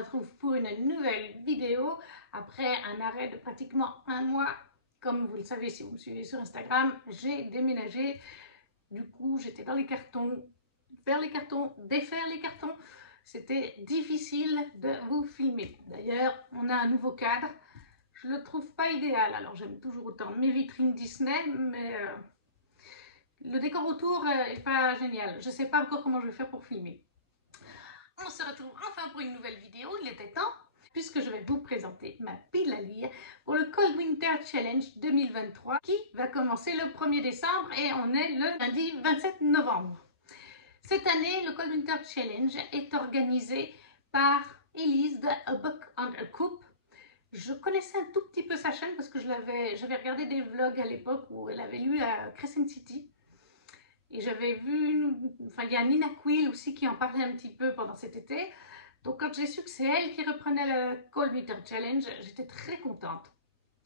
retrouve pour une nouvelle vidéo après un arrêt de pratiquement un mois. Comme vous le savez si vous me suivez sur Instagram, j'ai déménagé. Du coup, j'étais dans les cartons, faire les cartons, défaire les cartons. C'était difficile de vous filmer. D'ailleurs, on a un nouveau cadre. Je ne le trouve pas idéal. Alors, j'aime toujours autant mes vitrines Disney, mais le décor autour n'est pas génial. Je ne sais pas encore comment je vais faire pour filmer. On se retrouve enfin pour une nouvelle vidéo, il était temps, puisque je vais vous présenter ma pile à lire pour le Cold Winter Challenge 2023 qui va commencer le 1er décembre et on est le lundi 27 novembre. Cette année, le Cold Winter Challenge est organisé par Elise de A Book and a Coop. Je connaissais un tout petit peu sa chaîne parce que j'avais regardé des vlogs à l'époque où elle avait lu à Crescent City. Et j'avais vu, il y a Nina Quill aussi qui en parlait un petit peu pendant cet été. Donc quand j'ai su que c'est elle qui reprenait le Cold Winter Challenge, j'étais très contente.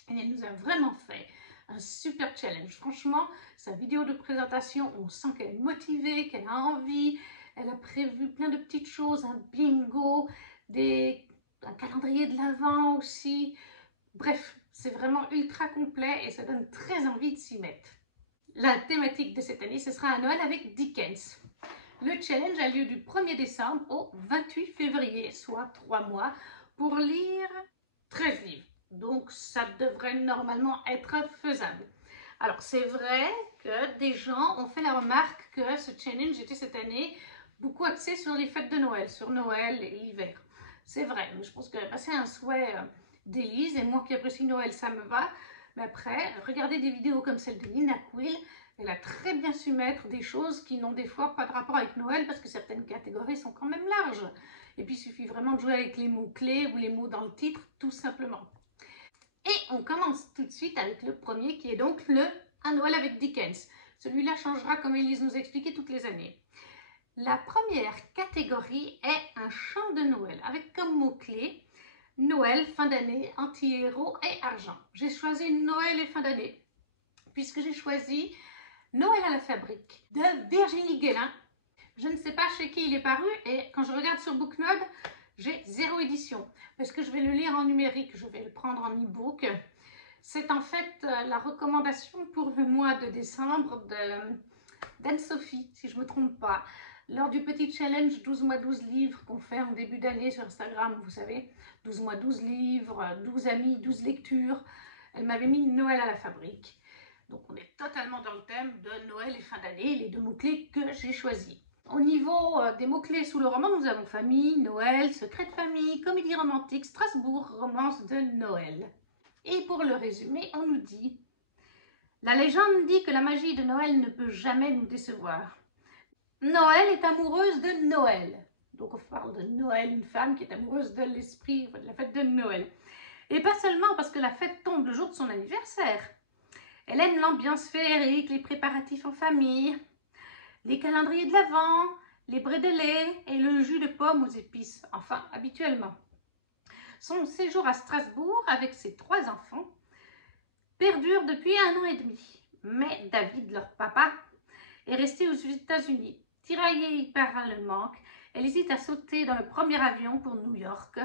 Et elle nous a vraiment fait un super challenge. Franchement, sa vidéo de présentation, on sent qu'elle est motivée, qu'elle a envie. Elle a prévu plein de petites choses, un bingo, un calendrier de l'Avent aussi. Bref, c'est vraiment ultra complet et ça donne très envie de s'y mettre. La thématique de cette année, ce sera un Noël avec Dickens. Le challenge a lieu du 1er décembre au 28 février, soit 3 mois, pour lire 13 livres. Donc, ça devrait normalement être faisable. Alors, c'est vrai que des gens ont fait la remarque que ce challenge était cette année beaucoup axé sur les fêtes de Noël, sur Noël et l'hiver. C'est vrai, mais je pense que c'est un souhait d'Élise, et moi qui apprécie Noël, ça me va. Mais après, regardez des vidéos comme celle de Nina Quill, elle a très bien su mettre des choses qui n'ont des fois pas de rapport avec Noël parce que certaines catégories sont quand même larges. Et puis il suffit vraiment de jouer avec les mots-clés ou les mots dans le titre, tout simplement. Et on commence tout de suite avec le premier qui est donc le Un Noël avec Dickens. Celui-là changera comme Elise nous expliquait toutes les années. La première catégorie est un chant de Noël avec comme mots-clés Noël, fin d'année, anti-héros et argent. J'ai choisi Noël et fin d'année puisque j'ai choisi Noël à la fabrique de Virginie Guélin. Je ne sais pas chez qui il est paru et quand je regarde sur Booknode, j'ai 0 édition parce que je vais le lire en numérique, je vais le prendre en e-book. C'est en fait la recommandation pour le mois de décembre d'Anne-Sophie, si je ne me trompe pas. Lors du petit challenge 12 mois 12 livres qu'on fait en début d'année sur Instagram, vous savez, 12 mois 12 livres, 12 amis, 12 lectures, elle m'avait mis Noël à la fabrique. Donc on est totalement dans le thème de Noël et fin d'année, les deux mots-clés que j'ai choisis. Au niveau des mots-clés sous le roman, nous avons famille, Noël, secret de famille, comédie romantique, Strasbourg, romance de Noël. Et pour le résumé, on nous dit « La légende dit que la magie de Noël ne peut jamais nous décevoir. Noël est amoureuse de Noël. » Donc on parle de Noël, une femme qui est amoureuse de l'esprit, de la fête de Noël. Et pas seulement parce que la fête tombe le jour de son anniversaire. Elle aime l'ambiance féerique, les préparatifs en famille, les calendriers de l'Avent, les brédelets et le jus de pomme aux épices, enfin habituellement. Son séjour à Strasbourg avec ses 3 enfants perdure depuis 1 an et demi. Mais David, leur papa, est resté aux États-Unis. Tiraillée par le manque, elle hésite à sauter dans le premier avion pour New York,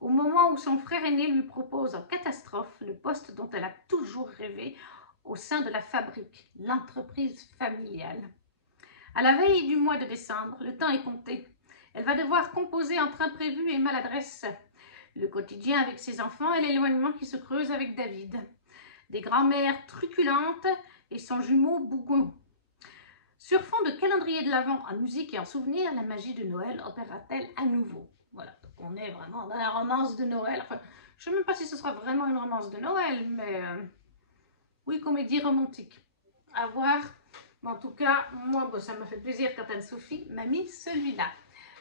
au moment où son frère aîné lui propose en catastrophe le poste dont elle a toujours rêvé au sein de la fabrique, l'entreprise familiale. À la veille du mois de décembre, le temps est compté. Elle va devoir composer entre imprévus et maladresse. Le quotidien avec ses enfants et l'éloignement qui se creuse avec David. Des grands-mères truculentes et son jumeau bougon. Sur fond de calendrier de l'Avent en musique et en souvenir, la magie de Noël opérera-t-elle à nouveau? Voilà, donc on est vraiment dans la romance de Noël. Enfin, je ne sais même pas si ce sera vraiment une romance de Noël, mais oui, comédie romantique. À voir. En tout cas, moi, ça m'a fait plaisir quand Anne-Sophie m'a mis celui-là.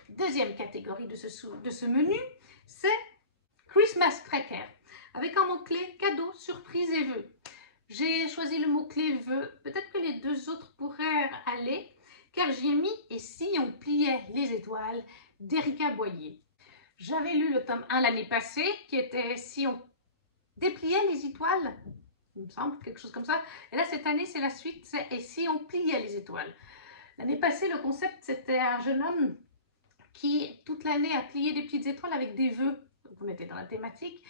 Deuxième catégorie de ce menu, c'est Christmas Cracker, avec un mot-clé cadeau, surprise et vœux. J'ai choisi le mot-clé vœux. Peut-être que les 2 autres pourraient aller, car j'y ai mis « Et si on pliait les étoiles » d'Erika Boyer. J'avais lu le tome 1 l'année passée, qui était « Si on dépliait les étoiles », il me semble, quelque chose comme ça. Et là, cette année, c'est la suite, c'est « Et si on pliait les étoiles ». L'année passée, le concept, c'était un jeune homme qui toute l'année a plié des petites étoiles avec des vœux. Donc on était dans la thématique.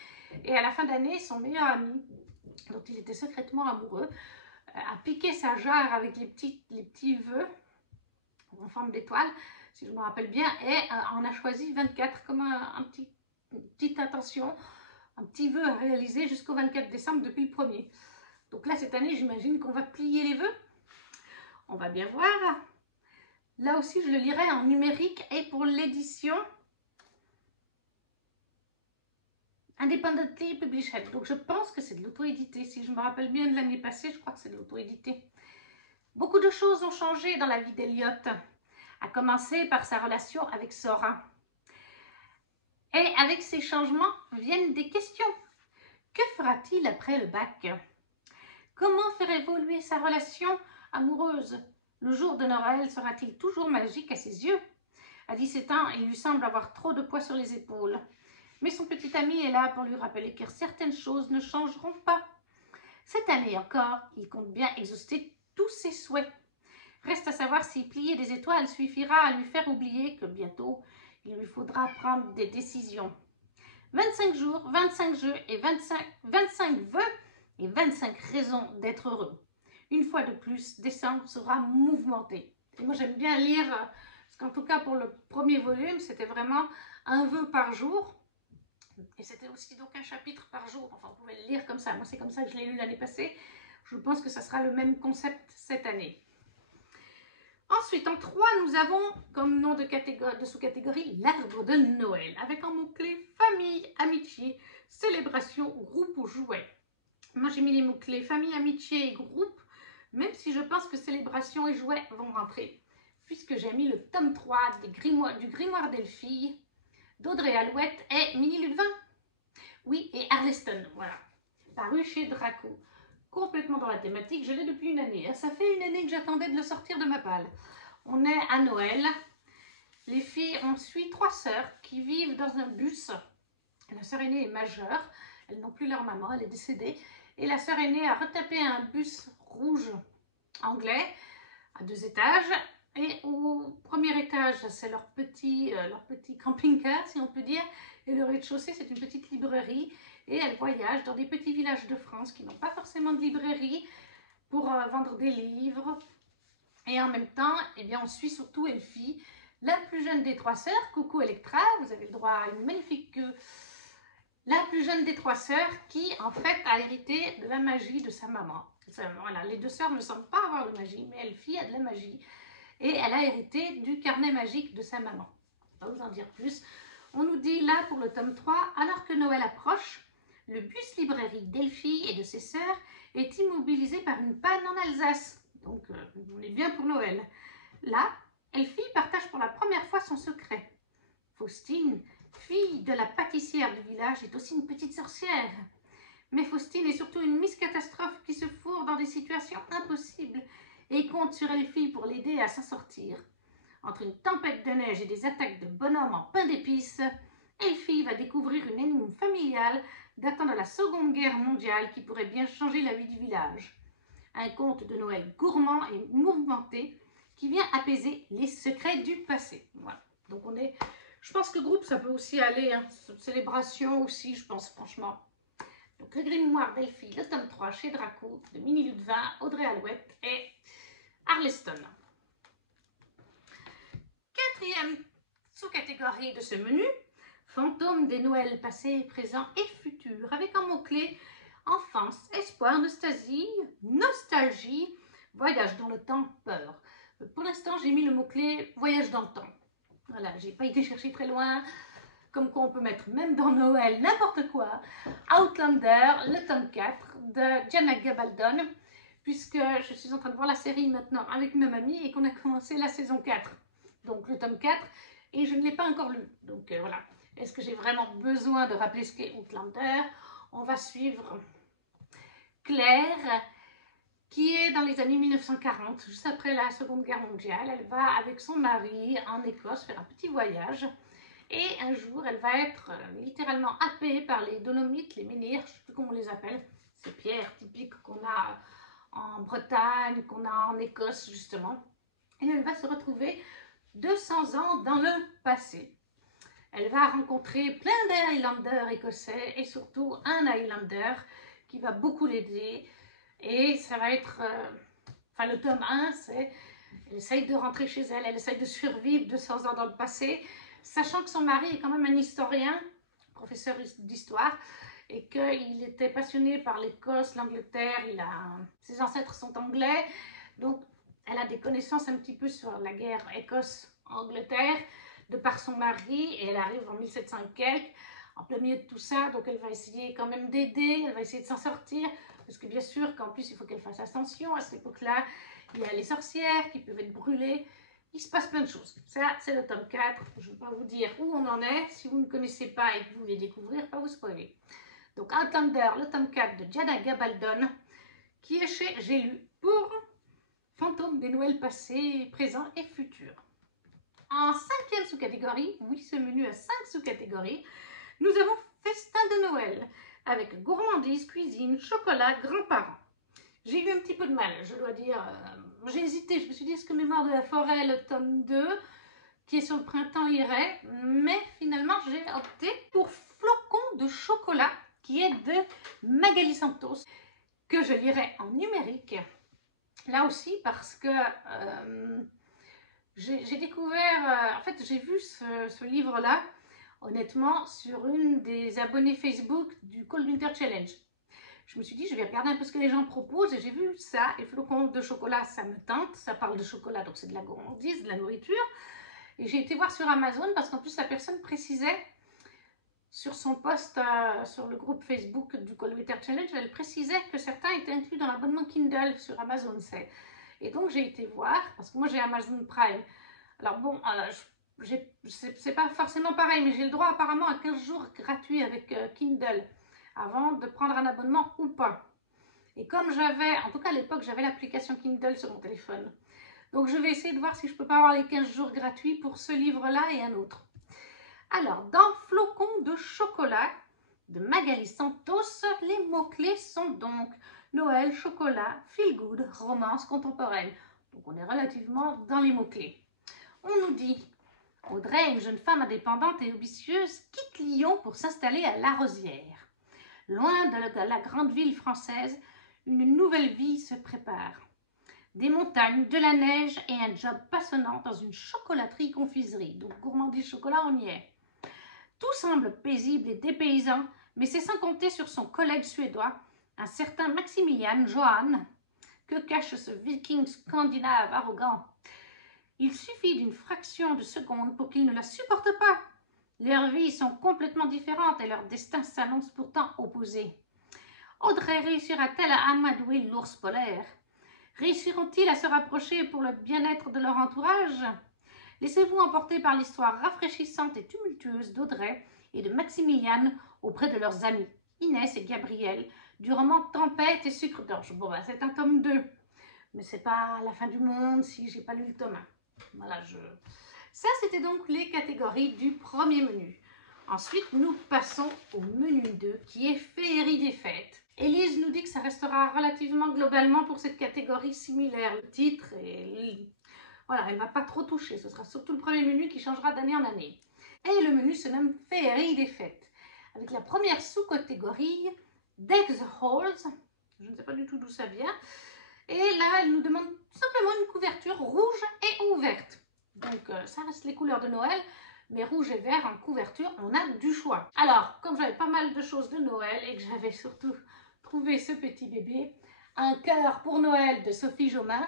Et à la fin d'année, son meilleur ami, dont il était secrètement amoureux, a piqué sa jarre avec les petits vœux en forme d'étoile, si je me rappelle bien, et on a choisi 24 comme une petite intention, un petit vœu à réaliser jusqu'au 24 décembre depuis le 1er. Donc là, cette année, j'imagine qu'on va plier les vœux. On va bien voir. Là aussi, je le lirai en numérique et pour l'édition Independently Published. Donc je pense que c'est de l'auto-édité. Si je me rappelle bien de l'année passée, je crois que c'est de l'auto-édité. Beaucoup de choses ont changé dans la vie d'Eliot, à commencer par sa relation avec Sora. Et avec ces changements viennent des questions. Que fera-t-il après le bac? Comment faire évoluer sa relation amoureuse? Le jour de Noël sera-t-il toujours magique à ses yeux? À 17 ans, il lui semble avoir trop de poids sur les épaules. Mais son petit ami est là pour lui rappeler que certaines choses ne changeront pas. Cette année encore, il compte bien exaucer tous ses souhaits. Reste à savoir si plier des étoiles suffira à lui faire oublier que bientôt, il lui faudra prendre des décisions. 25 jours, 25 jeux et 25 vœux et 25 raisons d'être heureux. Une fois de plus, décembre sera mouvementé. Et moi, j'aime bien lire, parce qu'en tout cas pour le premier volume, c'était vraiment un vœu par jour. Et c'était aussi donc un chapitre par jour. Enfin, vous pouvez le lire comme ça. Moi, c'est comme ça que je l'ai lu l'année passée. Je pense que ça sera le même concept cette année. Ensuite, en 3, nous avons comme nom de sous-catégorie l'arbre de Noël, avec en mots-clés famille, amitié, célébration, groupe ou jouet. Moi, j'ai mis les mots-clés famille, amitié et groupe, même si je pense que célébration et jouet vont rentrer, puisque j'ai mis le tome 3 du grimoire d'Elphie, d'Audrey Alouette et Minnie Ludvin. Oui, et Arleston, voilà, paru chez Draco. Complètement dans la thématique, je l'ai depuis une année. Ça fait une année que j'attendais de le sortir de ma palle. On est à Noël. Les filles, on suit 3 sœurs qui vivent dans un bus. La sœur aînée est majeure. Elles n'ont plus leur maman, elle est décédée. Et la sœur aînée a retapé un bus rouge anglais à 2 étages. Et au premier étage, c'est leur petit camping-car, si on peut dire. Et le rez-de-chaussée, c'est une petite librairie. Et elles voyagent dans des petits villages de France qui n'ont pas forcément de librairie pour vendre des livres. Et en même temps, eh bien, on suit surtout Elphie, la plus jeune des 3 sœurs. Coucou Electra, vous avez le droit à une magnifique queue. La plus jeune des 3 sœurs qui, en fait, a hérité de la magie de sa maman. Voilà, les 2 sœurs ne semblent pas avoir de magie, mais Elphie a de la magie. Et elle a hérité du carnet magique de sa maman. Je ne vais pas vous en dire plus. On nous dit là pour le tome 3, alors que Noël approche, le bus librairie d'Elphie et de ses sœurs est immobilisé par une panne en Alsace. Donc, on est bien pour Noël. Là, Elphie partage pour la première fois son secret. Faustine, fille de la pâtissière du village, est aussi une petite sorcière. Mais Faustine est surtout une Miss Catastrophe qui se fourre dans des situations impossibles et compte sur Elphie pour l'aider à s'en sortir. Entre une tempête de neige et des attaques de bonhommes en pain d'épices, Elphie va découvrir une énigme familiale datant de la Seconde Guerre mondiale qui pourrait bien changer la vie du village. Un conte de Noël gourmand et mouvementé qui vient apaiser les secrets du passé. Voilà. Donc on est, je pense que groupe ça peut aussi aller, hein, célébration aussi, je pense franchement. Donc le grimoire d'Elphie, le tome 3 chez Draco, de Minnie Ludvin, Audrey Alouette et Arleston. 4e sous-catégorie de ce menu, fantômes des Noëls passés, présents et futurs, avec en mots-clés enfance, espoir, nostalgie, voyage dans le temps, peur. Pour l'instant, j'ai mis le mot-clé voyage dans le temps. Voilà, j'ai pas été chercher très loin, comme quoi on peut mettre même dans Noël n'importe quoi. Outlander, le tome 4 de Diana Gabaldon, puisque je suis en train de voir la série maintenant avec ma mamie et qu'on a commencé la saison 4. Donc le tome 4, et je ne l'ai pas encore lu. Donc voilà, est-ce que j'ai vraiment besoin de rappeler ce qu'est Outlander? On va suivre Claire, qui est dans les années 1940, juste après la Seconde Guerre mondiale. Elle va avec son mari en Écosse faire un petit voyage. Et un jour, elle va être littéralement happée par les Dolomites, les menhirs, je ne sais plus comment on les appelle, ces pierres typiques qu'on a en Bretagne, qu'on a en Écosse justement. Et elle va se retrouver 200 ans dans le passé. Elle va rencontrer plein d'Highlanders écossais et surtout un Highlander qui va beaucoup l'aider. Et ça va être... enfin, le tome 1, c'est... Elle essaye de rentrer chez elle, elle essaye de survivre 200 ans dans le passé, sachant que son mari est quand même un historien, professeur d'histoire, et qu'il était passionné par l'Écosse, l'Angleterre, ses ancêtres sont anglais, donc elle a des connaissances un petit peu sur la guerre Écosse-Angleterre, de par son mari, et elle arrive en 1700 et quelques, en plein milieu de tout ça, donc elle va essayer quand même d'aider, elle va essayer de s'en sortir, parce que bien sûr qu'en plus il faut qu'elle fasse attention à cette époque-là, il y a les sorcières qui peuvent être brûlées, il se passe plein de choses. Ça, c'est le tome 4, je ne vais pas vous dire où on en est, si vous ne connaissez pas et que vous voulez découvrir, pas vous spoiler. Donc Outlander, le tome 4 de Jana Gabaldon, qui est chez J'ai lu pour Fantômes des Noëls passés, présents et futurs. En 5e sous-catégorie, oui, ce menu a 5 sous-catégories, nous avons Festin de Noël, avec gourmandise, cuisine, chocolat, grands-parents. J'ai eu un petit peu de mal, je dois dire. J'ai hésité, je me suis dit, est-ce que Mémoire de la forêt, le tome 2, qui est sur le printemps, irait? Mais finalement, j'ai opté pour Flocon de chocolat, qui est de Magali Santos, que je lirai en numérique. Là aussi, parce que j'ai découvert, en fait, j'ai vu ce livre-là, honnêtement, sur une des abonnés Facebook du Cold Winter Challenge. Je me suis dit, je vais regarder un peu ce que les gens proposent et j'ai vu ça. Et flocons de chocolat, ça me tente. Ça parle de chocolat, donc c'est de la gourmandise, de la nourriture. Et j'ai été voir sur Amazon parce qu'en plus, la personne précisait sur son post sur le groupe Facebook du Cold Winter Challenge, elle précisait que certains étaient inclus dans l'abonnement Kindle sur Amazon. Et donc, j'ai été voir, parce que moi, j'ai Amazon Prime. Alors bon, c'est pas forcément pareil, mais j'ai le droit apparemment à 15 jours gratuits avec Kindle, avant de prendre un abonnement ou pas. Et comme j'avais, en tout cas à l'époque, j'avais l'application Kindle sur mon téléphone. Donc je vais essayer de voir si je peux pas avoir les 15 jours gratuits pour ce livre-là et un autre. Alors, dans Flocons de chocolat de Magali Santos, les mots-clés sont donc Noël, chocolat, feel good, romance contemporaine. Donc on est relativement dans les mots-clés. On nous dit Audrey, une jeune femme indépendante et ambitieuse, quitte Lyon pour s'installer à La Rosière. Loin de la grande ville française, une nouvelle vie se prépare. Des montagnes, de la neige et un job passionnant dans une chocolaterie-confiserie. Donc gourmandise chocolat, on y est. Tout semble paisible et dépaysant, mais c'est sans compter sur son collègue suédois, un certain Maximilian Johan. Que cache ce viking scandinave arrogant? Il suffit d'une fraction de seconde pour qu'il ne la supporte pas. Leurs vies sont complètement différentes et leurs destins s'annoncent pourtant opposés. Audrey réussira-t-elle à amadouer l'ours polaire? Réussiront-ils à se rapprocher pour le bien-être de leur entourage? Laissez-vous emporter par l'histoire rafraîchissante et tumultueuse d'Audrey et de Maximilian auprès de leurs amis, Inès et Gabriel, du roman Tempête et sucre d'orge. Bon, bah, c'est un tome 2, mais c'est pas la fin du monde si j'ai pas lu le tome 1. Voilà, ça, c'était donc les catégories du premier menu. Ensuite, nous passons au menu 2, qui est Féerie des fêtes. Élise nous dit que ça restera relativement globalement pour cette catégorie similaire. Le titre et... Voilà, elle ne va pas trop toucher. Ce sera surtout le premier menu qui changera d'année en année. Et le menu se nomme Féerie des fêtes. Avec la première sous-catégorie, Deck the Halls. Je ne sais pas du tout d'où ça vient. Et là, elle nous demande simplement une couverture rouge et ouverte. Donc, ça reste les couleurs de Noël, mais rouge et vert en couverture, on a du choix. Alors, comme j'avais pas mal de choses de Noël et que j'avais surtout trouvé ce petit bébé, un cœur pour Noël de Sophie Jomain,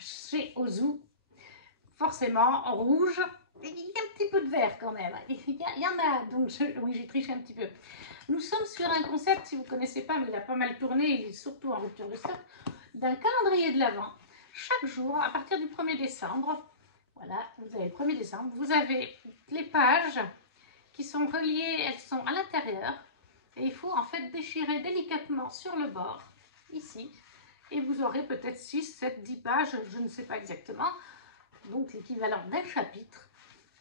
chez Ozu, forcément en rouge. Il y a un petit peu de vert quand même. Il y en a, donc oui, j'ai triché un petit peu. Nous sommes sur un concept, si vous ne connaissez pas, mais il a pas mal tourné, il est surtout en rupture de stock, d'un calendrier de l'Avent. Chaque jour, à partir du 1er décembre, voilà, vous avez le 1er décembre, vous avez les pages qui sont reliées, elles sont à l'intérieur, et il faut en fait déchirer délicatement sur le bord, ici, et vous aurez peut-être 6, 7, 10 pages, je ne sais pas exactement, donc l'équivalent d'un chapitre,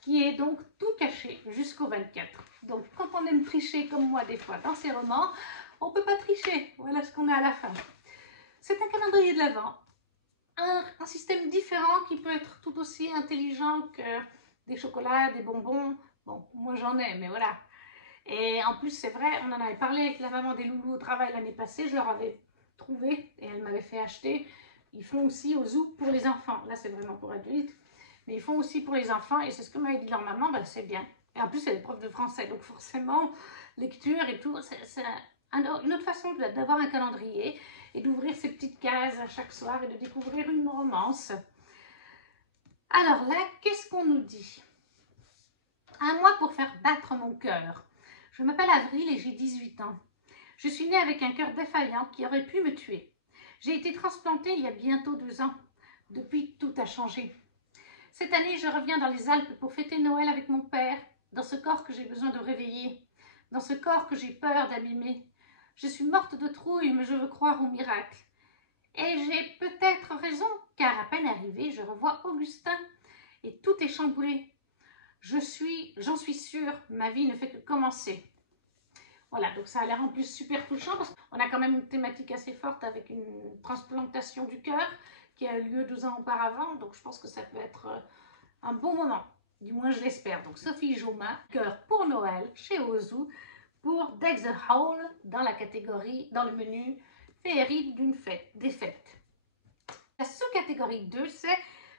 qui est donc tout caché jusqu'au 24. Donc quand on aime tricher comme moi des fois dans ces romans, on ne peut pas tricher. Voilà ce qu'on a à la fin. C'est un calendrier de l'Avent un système différent qui peut être tout aussi intelligent que des chocolats, des bonbons. Bon, moi j'en ai, mais voilà. Et en plus, c'est vrai, on en avait parlé avec la maman des loulous au travail l'année passée, je leur avais trouvé et elle m'avait fait acheter. Ils font aussi au zoo pour les enfants. Là, c'est vraiment pour adultes, mais ils font aussi pour les enfants et c'est ce que m'avait dit leur maman, ben, c'est bien. Et en plus, elle est prof de français, donc forcément, lecture et tout, c'est une autre façon d'avoir un calendrier et d'ouvrir ces petites cases à chaque soir et de découvrir une romance. Alors là, qu'est-ce qu'on nous dit? Un mois pour faire battre mon cœur. Je m'appelle Avril et j'ai 18 ans. Je suis née avec un cœur défaillant qui aurait pu me tuer. J'ai été transplantée il y a bientôt 2 ans. Depuis, tout a changé. Cette année, je reviens dans les Alpes pour fêter Noël avec mon père, dans ce corps que j'ai besoin de réveiller, dans ce corps que j'ai peur d'abîmer. Je suis morte de trouille, mais je veux croire au miracle. Et j'ai peut-être raison, car à peine arrivée, je revois Augustin et tout est chamboulé. J'en suis sûre, ma vie ne fait que commencer. Voilà, donc ça a l'air en plus super touchant parce qu'on a quand même une thématique assez forte avec une transplantation du cœur qui a eu lieu 2 ans auparavant, donc je pense que ça peut être un bon moment, du moins je l'espère. Donc Sophie Joma, cœur pour Noël chez Ozu pour Deck the Hall dans la catégorie, dans le menu féerie d'une fête, des fêtes. La sous-catégorie 2, c'est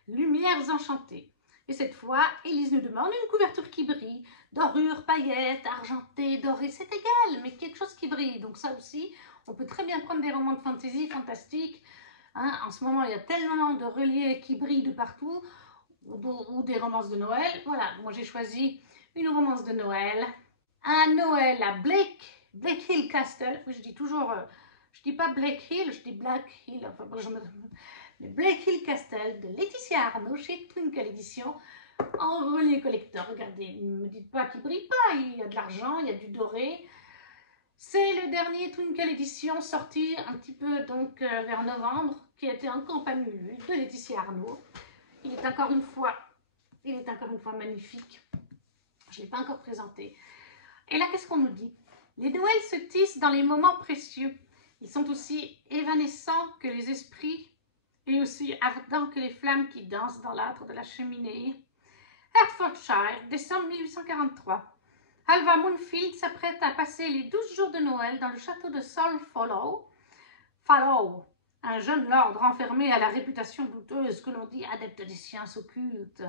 Lumières enchantées. Et cette fois, Élise nous demande une couverture qui brille, dorure, paillettes, argentée, dorée, c'est égal, mais quelque chose qui brille. Donc ça aussi, on peut très bien prendre des romans de fantasy fantastiques. Hein, en ce moment, il y a tellement de reliefs qui brillent de partout, ou des romances de Noël. Voilà, moi j'ai choisi une romance de Noël. Un Noël à Blake Hill Castle. Oui, je dis toujours, je dis pas Blake Hill, je dis Black Hill. Enfin, bon, le Blake Hill Castle de Laetitia Arnaud chez Twinkle Édition en relief collector. Regardez, ne me dites pas qu'il brille pas, il y a de l'argent, il y a du doré. C'est le dernier Twinkle Édition sorti un petit peu donc vers novembre, qui a été en campagne de Laetitia Arnaud. Il est encore une fois magnifique. Je ne l'ai pas encore présenté. Et là, qu'est-ce qu'on nous dit? Les Noëls se tissent dans les moments précieux. Ils sont aussi évanescents que les esprits et aussi ardents que les flammes qui dansent dans l'âtre de la cheminée. Hertfordshire, décembre 1843. Alva Moonfield s'apprête à passer les 12 jours de Noël dans le château de Sol Follow, un jeune lord renfermé à la réputation douteuse que l'on dit adepte des sciences occultes.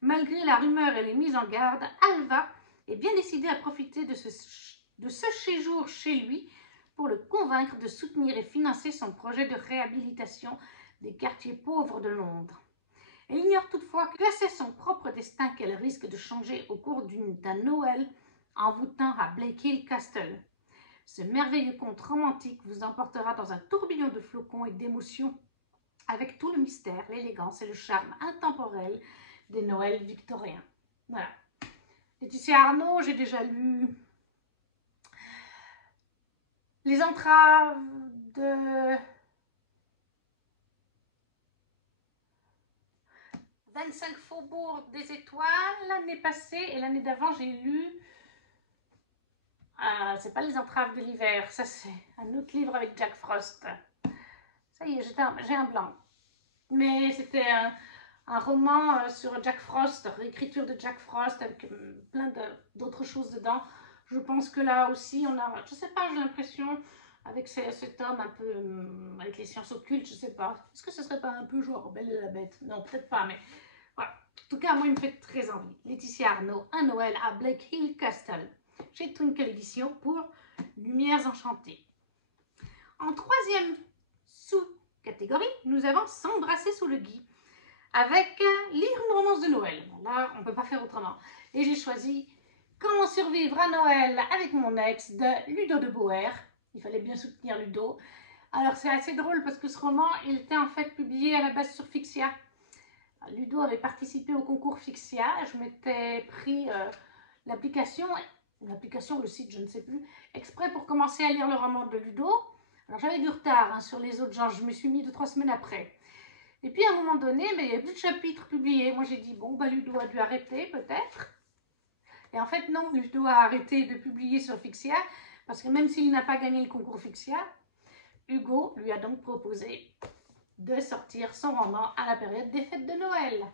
Malgré la rumeur et les mises en garde, Alva est bien décidée à profiter de ce séjour chez lui pour le convaincre de soutenir et financer son projet de réhabilitation des quartiers pauvres de Londres. Elle ignore toutefois que c'est son propre destin qu'elle risque de changer au cours d'un Noël envoûtant à Blake Hill Castle. Ce merveilleux conte romantique vous emportera dans un tourbillon de flocons et d'émotions avec tout le mystère, l'élégance et le charme intemporel des Noëls victoriens. Voilà. Laetitia Arnaud, j'ai déjà lu Les entraves de 25 Faubourg des Étoiles l'année passée et l'année d'avant j'ai lu c'est pas Les entraves de l'hiver, ça c'est un autre livre avec Jack Frost. Ça y est, j'ai un blanc. Mais c'était un roman sur Jack Frost, réécriture de Jack Frost avec plein d'autres choses dedans. Je pense que là aussi on a, je sais pas, j'ai l'impression avec cet homme un peu avec les sciences occultes, je sais pas. Est-ce que ce serait pas un peu genre Belle et la Bête? Non, peut-être pas, mais voilà. En tout cas, moi, il me fait très envie. Laetitia Arnaud, un Noël à Blake Hill Castle, chez Twinkle Édition pour Lumières enchantées. En troisième sous-catégorie, nous avons S'embrasser sous le gui, avec lire une romance de Noël. Bon, là, on ne peut pas faire autrement. Et j'ai choisi Comment survivre à Noël avec mon ex de Ludo de Boer. Il fallait bien soutenir Ludo. Alors, c'est assez drôle parce que ce roman, il était en fait publié à la base sur Fixia. Ludo avait participé au concours Fixia. Je m'étais pris l'application, le site, je ne sais plus, exprès pour commencer à lire le roman de Ludo. Alors, j'avais du retard sur les autres gens. Je me suis mis 2-3 semaines après. Et puis, à un moment donné, il y a plus de chapitres publiés. Moi, j'ai dit, bon, Ludo a dû arrêter, peut-être. Et en fait, non, Ludo a arrêté de publier sur Fixia, parce que même s'il n'a pas gagné le concours Fixia, Hugo lui a donc proposé de sortir son roman à la période des fêtes de Noël.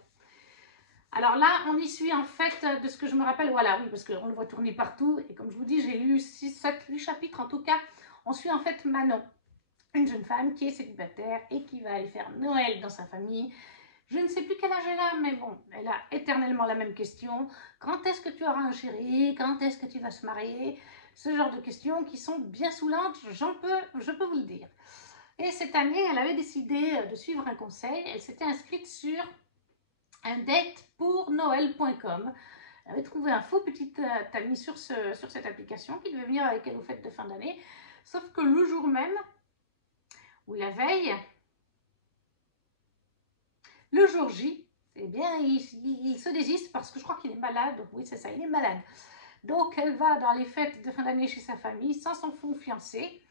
Alors là, on y suit en fait, de ce que je me rappelle, voilà, oui, parce qu'on le voit tourner partout, et comme je vous dis, j'ai lu 6, 7, 8 chapitres en tout cas. On suit en fait Manon, une jeune femme qui est célibataire et qui va aller faire Noël dans sa famille. Je ne sais plus quel âge elle a, mais bon, elle a éternellement la même question. Quand est-ce que tu auras un chéri? Quand est-ce que tu vas se marier? Ce genre de questions qui sont bien saoulantes, je peux vous le dire. Et cette année, elle avait décidé de suivre un conseil. Elle s'était inscrite sur un date pour Noël.com. Elle avait trouvé un faux petit ami sur cette application qui devait venir avec elle aux fêtes de fin d'année. Sauf que le jour même, ou la veille, le jour J, eh bien, il se désiste parce que je crois qu'il est malade. Oui, c'est ça, il est malade. Donc, elle va dans les fêtes de fin d'année chez sa famille sans son faux fiancé.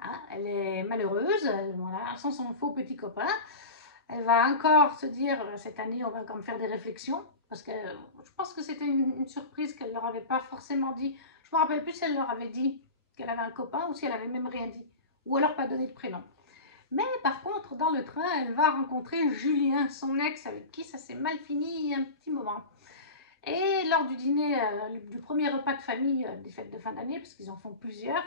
Hein, elle est malheureuse, voilà, sans son faux petit copain. Elle va encore se dire, cette année, on va encore me faire des réflexions. Parce que je pense que c'était une surprise qu'elle ne leur avait pas forcément dit. Je ne me rappelle plus si elle leur avait dit qu'elle avait un copain ou si elle avait même rien dit. Ou alors pas donné de prénom. Mais par contre, dans le train, elle va rencontrer Julien, son ex, avec qui ça s'est mal fini un petit moment. Et lors du dîner, du premier repas de famille des fêtes de fin d'année, parce qu'ils en font plusieurs,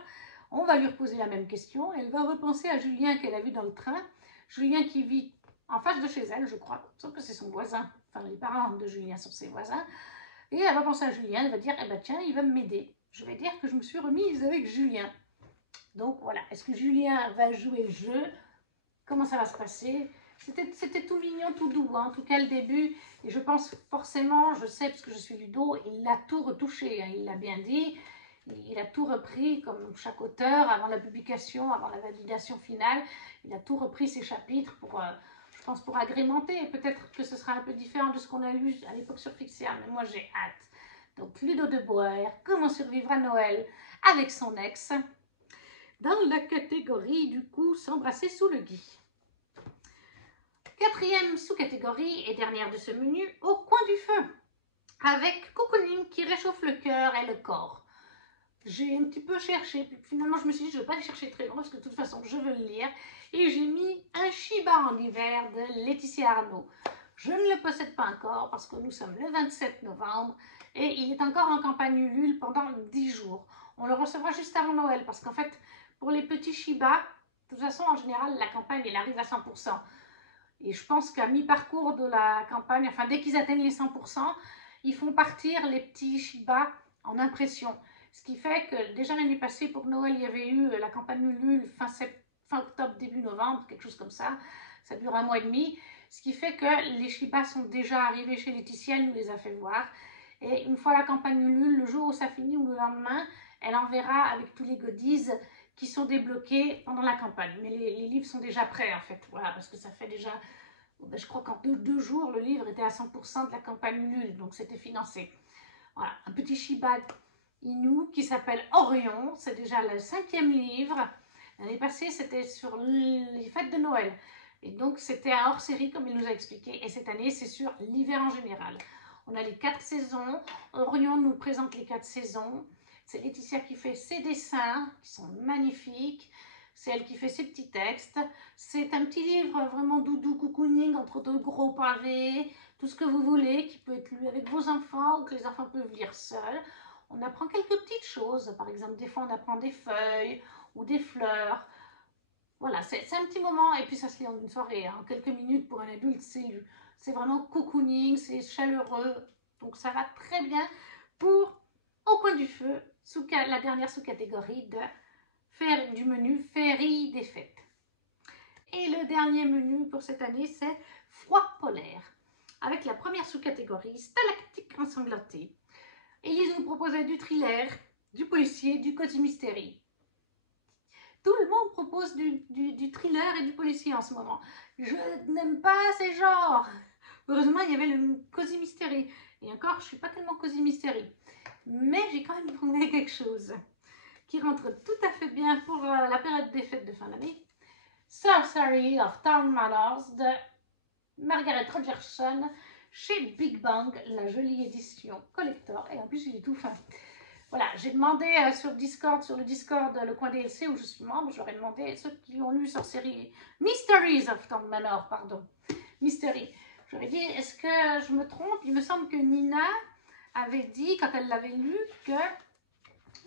on va lui reposer la même question. Elle va repenser à Julien qu'elle a vu dans le train. Julien qui vit en face de chez elle, je crois, sauf que c'est son voisin. Enfin, les parents de Julien sont ses voisins. Et elle va penser à Julien, elle va dire, eh ben tiens, il va m'aider. Je vais dire que je me suis remise avec Julien. Donc voilà, est-ce que Julien va jouer le jeu? Comment ça va se passer? C'était tout mignon, tout doux, hein, en tout cas le début. Et je pense forcément, je sais parce que je suis Ludo, il a tout retouché, hein, il l'a bien dit. Il a tout repris comme chaque auteur avant la publication, avant la validation finale. Il a tout repris ses chapitres pour, je pense, pour agrémenter. Peut-être que ce sera un peu différent de ce qu'on a lu à l'époque sur Fixia, mais moi j'ai hâte. Donc Ludo de Boer, comment survivre à Noël avec son ex, dans la catégorie du coup s'embrasser sous le gui. Quatrième sous-catégorie et dernière de ce menu, au coin du feu, avec Cocooning qui réchauffe le cœur et le corps. J'ai un petit peu cherché, puis finalement je me suis dit je ne vais pas aller chercher très loin parce que de toute façon je veux le lire. Et j'ai mis Un Shiba en hiver de Laetitia Arnaud. Je ne le possède pas encore parce que nous sommes le 27 novembre et il est encore en campagne Ulule pendant 10 jours. On le recevra juste avant Noël parce qu'en fait pour les petits Shiba, de toute façon en général la campagne elle arrive à 100%. Et je pense qu'à mi-parcours de la campagne, enfin dès qu'ils atteignent les 100%, ils font partir les petits Shiba en impression. Ce qui fait que déjà l'année passée pour Noël, il y avait eu la campagne Ulule fin octobre, début novembre, quelque chose comme ça. Ça dure un mois et demi. Ce qui fait que les Shiba sont déjà arrivés chez Laetitia, elle nous les a fait voir. Et une fois la campagne Ulule, le jour où ça finit ou le lendemain, elle enverra avec tous les goodies qui sont débloqués pendant la campagne. Mais les livres sont déjà prêts en fait, voilà, parce que ça fait déjà, je crois qu'en deux jours, le livre était à 100% de la campagne Ulule, donc c'était financé. Voilà, un petit Shiba Inu qui s'appelle Orion, c'est déjà le 5e livre. L'année passée, c'était sur les fêtes de Noël. Et donc, c'était un hors-série, comme il nous a expliqué. Et cette année, c'est sur l'hiver en général. On a les 4 saisons. Orion nous présente les 4 saisons. C'est Laetitia qui fait ses dessins, qui sont magnifiques. C'est elle qui fait ses petits textes. C'est un petit livre vraiment doudou, cocooning, entre deux gros pavés. Tout ce que vous voulez, qui peut être lu avec vos enfants ou que les enfants peuvent lire seuls. On apprend quelques petites choses. Par exemple, des fois, on apprend des feuilles ou des fleurs. Voilà, c'est un petit moment. Et puis, ça se lit en une soirée. Hein. En quelques minutes, pour un adulte, c'est lu. C'est vraiment cocooning, c'est chaleureux. Donc, ça va très bien pour Au coin du feu, la dernière sous-catégorie du menu Féerie des fêtes. Et le dernier menu pour cette année, c'est Froid polaire. Avec la première sous-catégorie, Stalactique ensanglantée. Élise nous proposait du thriller, du policier, du cozy mystery. Tout le monde propose du thriller et du policier en ce moment. Je n'aime pas ces genres. Heureusement, il y avait le cozy mystery. Et encore, je ne suis pas tellement cozy mystery. Mais j'ai quand même trouvé quelque chose qui rentre tout à fait bien pour la période des fêtes de fin d'année. Sorcery of Town Manners de Margaret Rogerson chez Big Bang, la jolie édition collector. Et en plus, il est tout fin. Voilà, j'ai demandé sur Discord, sur le Discord, le coin DLC où je suis membre, j'aurais demandé ceux qui ont lu sur série Mysteries of Tom Manor, pardon, Mystery. J'aurais dit, est-ce que je me trompe? Il me semble que Nina avait dit, quand elle l'avait lu, que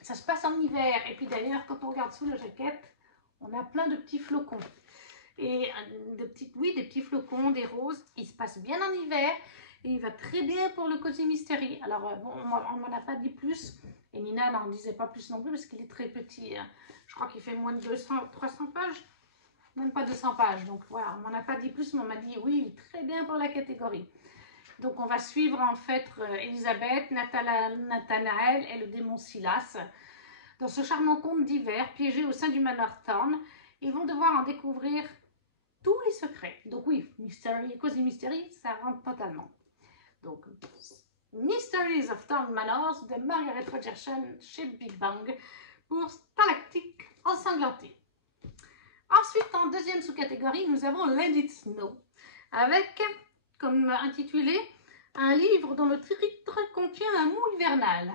ça se passe en hiver. Et puis d'ailleurs, quand on regarde sous la jaquette, on a plein de petits flocons. Et des petits flocons, des roses. Il se passe bien en hiver et il va très bien pour le Cozy Mystery. Alors, bon, on m'en a pas dit plus. Et Nina n'en disait pas plus non plus parce qu'il est très petit. Je crois qu'il fait moins de 300 pages. Même pas 200 pages. Donc voilà, on m'en a pas dit plus, mais on m'a dit oui, très bien pour la catégorie. Donc on va suivre en fait Elisabeth, Nathanaël et le démon Silas. Dans ce charmant conte d'hiver, piégé au sein du Manor Thorn, ils vont devoir en découvrir tous les secrets. Donc oui, Mystery, Cozy Mystery, ça rentre totalement. Donc, Mysteries of Thorn Manor de Margaret Rogerson chez Big Bang pour Stalactique ensanglantée. Ensuite, en deuxième sous-catégorie, nous avons Let It Snow, avec, comme intitulé, un livre dont le titre contient un mot hivernal.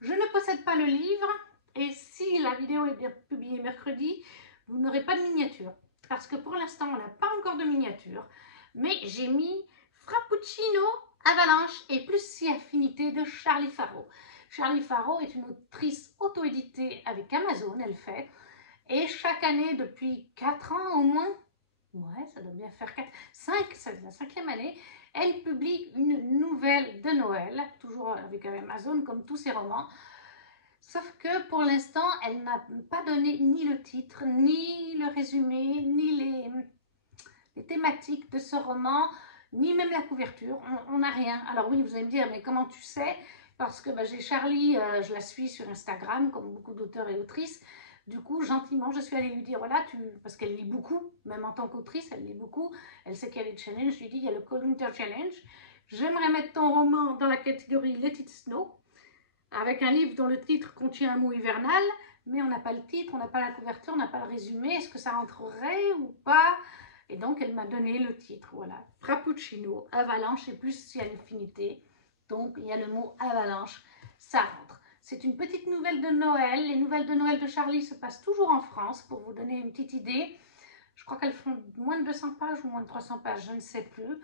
Je ne possède pas le livre, et si la vidéo est bien publiée mercredi, vous n'aurez pas de miniature. Parce que pour l'instant, on n'a pas encore de miniature. Mais j'ai mis Frappuccino, Avalanche et Plus si affinité de Charlie Faro. Charlie Faro est une autrice auto-éditée avec Amazon, elle fait. Et chaque année, depuis 4 ans au moins, ouais, ça doit bien faire 5, c'est la 5e année, elle publie une nouvelle de Noël, toujours avec Amazon, comme tous ses romans. Sauf que pour l'instant, elle n'a pas donné ni le titre, ni le résumé, ni les thématiques de ce roman, ni même la couverture. On n'a rien. Alors oui, vous allez me dire, mais comment tu sais? Parce que j'ai Charlie, je la suis sur Instagram, comme beaucoup d'auteurs et autrices. Du coup, gentiment, je suis allée lui dire, voilà, parce qu'elle lit beaucoup, même en tant qu'autrice, elle lit beaucoup. Elle sait qu'il y a des challenges. Je lui dis, il y a le Cold Winter Challenge. J'aimerais mettre ton roman dans la catégorie Let It Snow, avec un livre dont le titre contient un mot hivernal, mais on n'a pas le titre, on n'a pas la couverture, on n'a pas le résumé. Est-ce que ça rentrerait ou pas? Et donc, elle m'a donné le titre, voilà. Frappuccino, Avalanche et Plus si à l'infinité. Donc, il y a le mot Avalanche, ça rentre. C'est une petite nouvelle de Noël. Les nouvelles de Noël de Charlie se passent toujours en France, pour vous donner une petite idée. Je crois qu'elles font moins de 200 pages ou moins de 300 pages, je ne sais plus.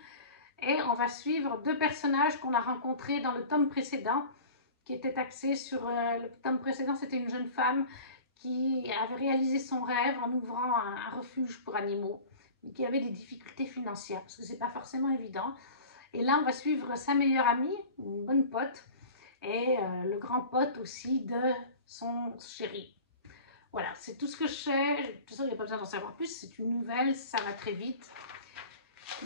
Et on va suivre 2 personnages qu'on a rencontrés dans le tome précédent, qui était axé sur le tome précédent. C'était une jeune femme qui avait réalisé son rêve en ouvrant un refuge pour animaux, mais qui avait des difficultés financières, parce que c'est pas forcément évident. Et là, on va suivre sa meilleure amie, une bonne pote, et le grand pote aussi de son chéri. Voilà, c'est tout ce que je sais. De toute façon, il n'y a pas besoin d'en savoir plus. C'est une nouvelle, ça va très vite.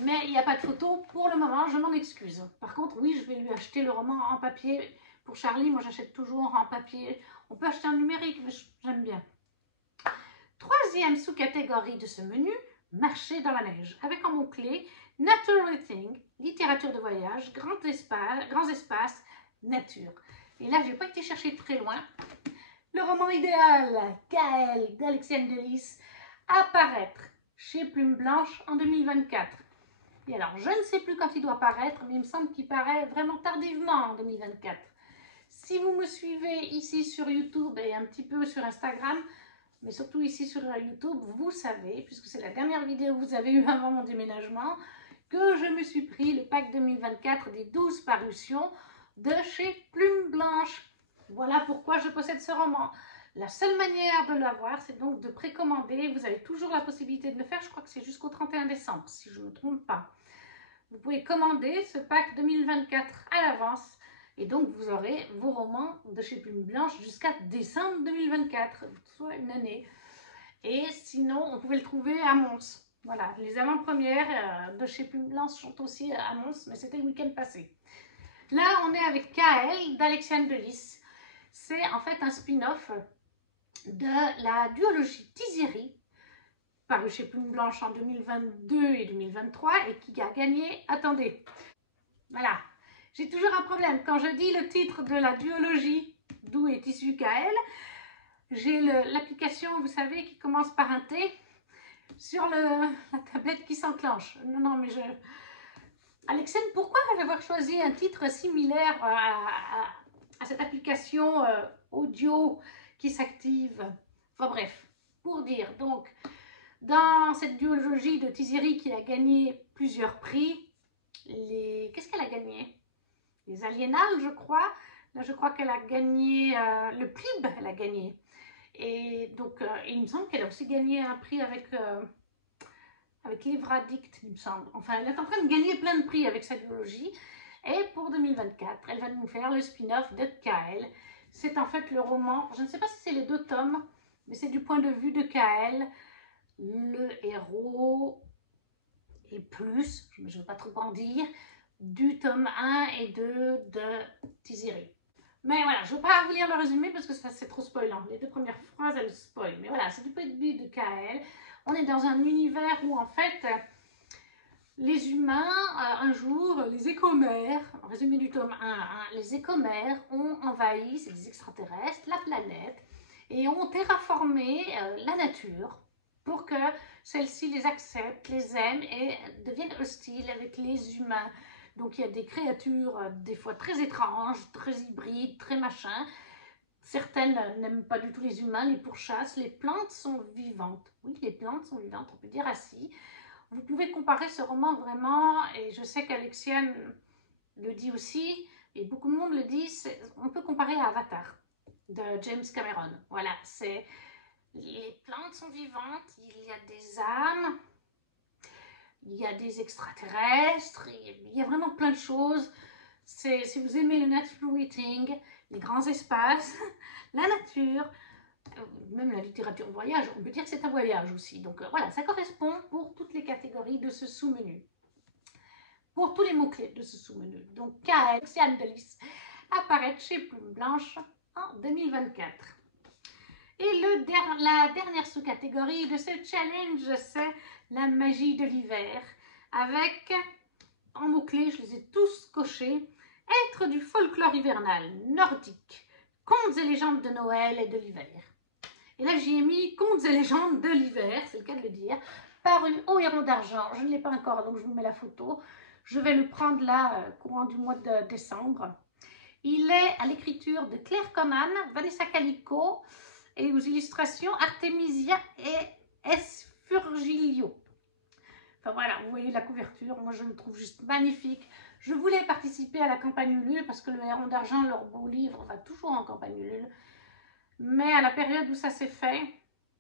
Mais il n'y a pas de photo pour le moment, je m'en excuse. Par contre, oui, je vais lui acheter le roman en papier. Pour Charlie, moi j'achète toujours en papier. On peut acheter en numérique, mais j'aime bien. Troisième sous-catégorie de ce menu, marcher dans la neige, avec en mot-clé Natural Eating, littérature de voyage, grands espaces, nature. Et là, je n'ai pas été chercher très loin. Le roman idéal, K.L. d'Alexiane Delis, apparaître chez Plume Blanche en 2024. Et alors, je ne sais plus quand il doit paraître, mais il me semble qu'il paraît vraiment tardivement en 2024. Si vous me suivez ici sur YouTube et un petit peu sur Instagram, mais surtout ici sur YouTube, vous savez, puisque c'est la dernière vidéo que vous avez eue avant mon déménagement, que je me suis pris le pack 2024 des 12 parutions de chez Plume Blanche. Voilà pourquoi je possède ce roman. La seule manière de l'avoir, c'est donc de précommander. Vous avez toujours la possibilité de le faire. Je crois que c'est jusqu'au 31 décembre, si je ne me trompe pas. Vous pouvez commander ce pack 2024 à l'avance. Et donc, vous aurez vos romans de chez Plume Blanche jusqu'à décembre 2024, soit une année. Et sinon, on pouvait le trouver à Mons. Voilà, les avant-premières de chez Plume Blanche sont aussi à Mons, mais c'était le week-end passé. Là, on est avec K.L. d'Alexiane Delis. C'est en fait un spin-off de la duologie Tiziri, paru chez Plume Blanche en 2022 et 2023, et qui a gagné, attendez, voilà, j'ai toujours un problème. Quand je dis le titre de la duologie d'où est issu K.L., j'ai l'application, vous savez, qui commence par un T sur la tablette qui s'enclenche. Non, mais Alexiane, pourquoi avoir choisi un titre similaire à cette application audio qui s'active. Enfin bref, pour dire, donc, dans cette duologie de Tiziri qui a gagné plusieurs prix, qu'est-ce qu'elle a gagné? Les Aliénales, je crois. Là, je crois qu'elle a gagné le PLIB, elle a gagné. Et donc, il me semble qu'elle a aussi gagné un prix avec Livre Addict, il me semble. Enfin, elle est en train de gagner plein de prix avec sa duologie. Et pour 2024, elle va nous faire le spin-off de Kael. C'est en fait le roman, je ne sais pas si c'est les 2 tomes, mais c'est du point de vue de Kael, le héros et plus, je ne veux pas trop en dire, du tome 1 et 2 de Tiziri. Mais voilà, je ne veux pas vous lire le résumé parce que ça c'est trop spoilant. Les 2 premières phrases, elles spoilent. Mais voilà, c'est du point de vue de Kael. On est dans un univers où en fait, les humains, un jour, les écomères, en résumé du tome 1, les écomères ont envahi, c'est des extraterrestres, la planète et ont terraformé la nature pour que celle-ci les accepte, les aime et devienne hostile avec les humains. Donc il y a des créatures des fois très étranges, très hybrides, très machin. Certaines n'aiment pas du tout les humains, les pourchassent. Les plantes sont vivantes. Oui, les plantes sont vivantes, on peut dire ainsi. Vous pouvez comparer ce roman vraiment, et je sais qu'Alexiane le dit aussi, et beaucoup de monde le dit, on peut comparer à Avatar de James Cameron. Voilà, les plantes sont vivantes, il y a des âmes, il y a des extraterrestres, il y a vraiment plein de choses. Si vous aimez le natural reading, les grands espaces, la nature, même la littérature voyage, on peut dire que c'est un voyage aussi. Donc voilà, ça correspond pour toutes les catégories de ce sous-menu. Pour tous les mots-clés de ce sous-menu. Donc Kael, Océane de Lys, apparaît chez Plume Blanche en 2024. Et la dernière sous-catégorie de ce challenge, c'est la magie de l'hiver. Avec, en mots-clés, je les ai tous cochés, être du folklore hivernal, nordique, contes et légendes de Noël et de l'hiver. Et là, j'y ai mis contes et légendes de l'hiver, c'est le cas de le dire, paru au Héron d'Argent. Je ne l'ai pas encore, donc je vous mets la photo. Je vais le prendre là, courant du mois de décembre. Il est à l'écriture de Claire Conan, Vanessa Calico, et aux illustrations Artemisia et Esfurgilio. Enfin voilà, vous voyez la couverture, moi je le trouve juste magnifique. Je voulais participer à la campagne Ulule parce que le Héron d'Argent, leur beau livre, va toujours en campagne Ulule. Mais à la période où ça s'est fait,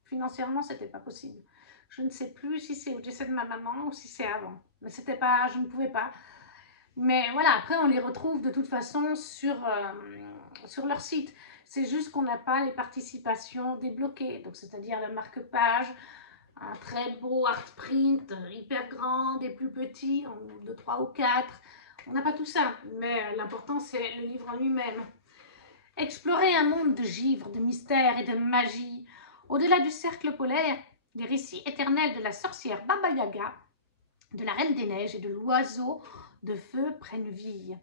financièrement, c'était pas possible. Je ne sais plus si c'est au décès de ma maman ou si c'est avant. Mais c'était pas, je ne pouvais pas. Mais voilà, après on les retrouve de toute façon sur leur site. C'est juste qu'on n'a pas les participations débloquées. Donc c'est-à-dire le marque-page, un très beau art print, hyper grand, des plus petits, de 3 ou 4. On n'a pas tout ça, mais l'important c'est le livre en lui-même. Explorer un monde de givre, de mystère et de magie. Au-delà du cercle polaire, les récits éternels de la sorcière Baba Yaga, de la Reine des Neiges et de l'oiseau de feu prennent vie.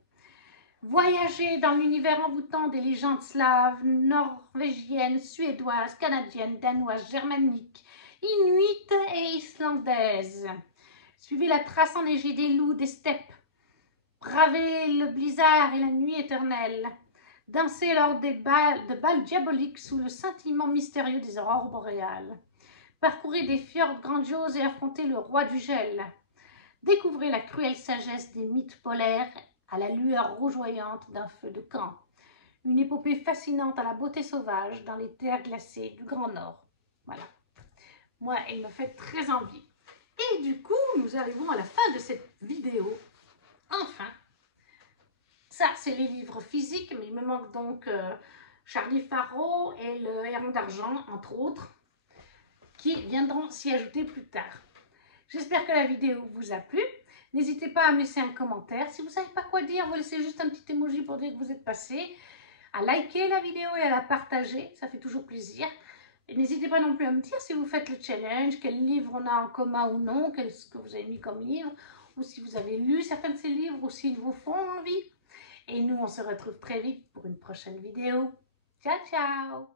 Voyager dans l'univers envoûtant des légendes slaves, norvégiennes, suédoises, canadiennes, danoises, germaniques, inuites et islandaises. Suivez la trace enneigée des loups des steppes. Bravez le blizzard et la nuit éternelle. Dansez lors de balles diaboliques sous le scintillement mystérieux des aurores boréales. Parcourez des fjords grandioses et affrontez le roi du gel. Découvrez la cruelle sagesse des mythes polaires à la lueur rougeoyante d'un feu de camp. Une épopée fascinante à la beauté sauvage dans les terres glacées du Grand Nord. Voilà. Moi, elle me fait très envie. Et du coup, nous arrivons à la fin de cette vidéo. Enfin, ça, c'est les livres physiques, mais il me manque donc Charlie Faro et le Héron d'Argent, entre autres, qui viendront s'y ajouter plus tard. J'espère que la vidéo vous a plu. N'hésitez pas à me laisser un commentaire. Si vous ne savez pas quoi dire, vous laissez juste un petit emoji pour dire que vous êtes passé. À liker la vidéo et à la partager, ça fait toujours plaisir. Et n'hésitez pas non plus à me dire si vous faites le challenge, quel livre on a en commun ou non, qu'est-ce que vous avez mis comme livre, ou si vous avez lu certains de ces livres, ou s'ils vous font envie. Et nous, on se retrouve très vite pour une prochaine vidéo. Ciao, ciao!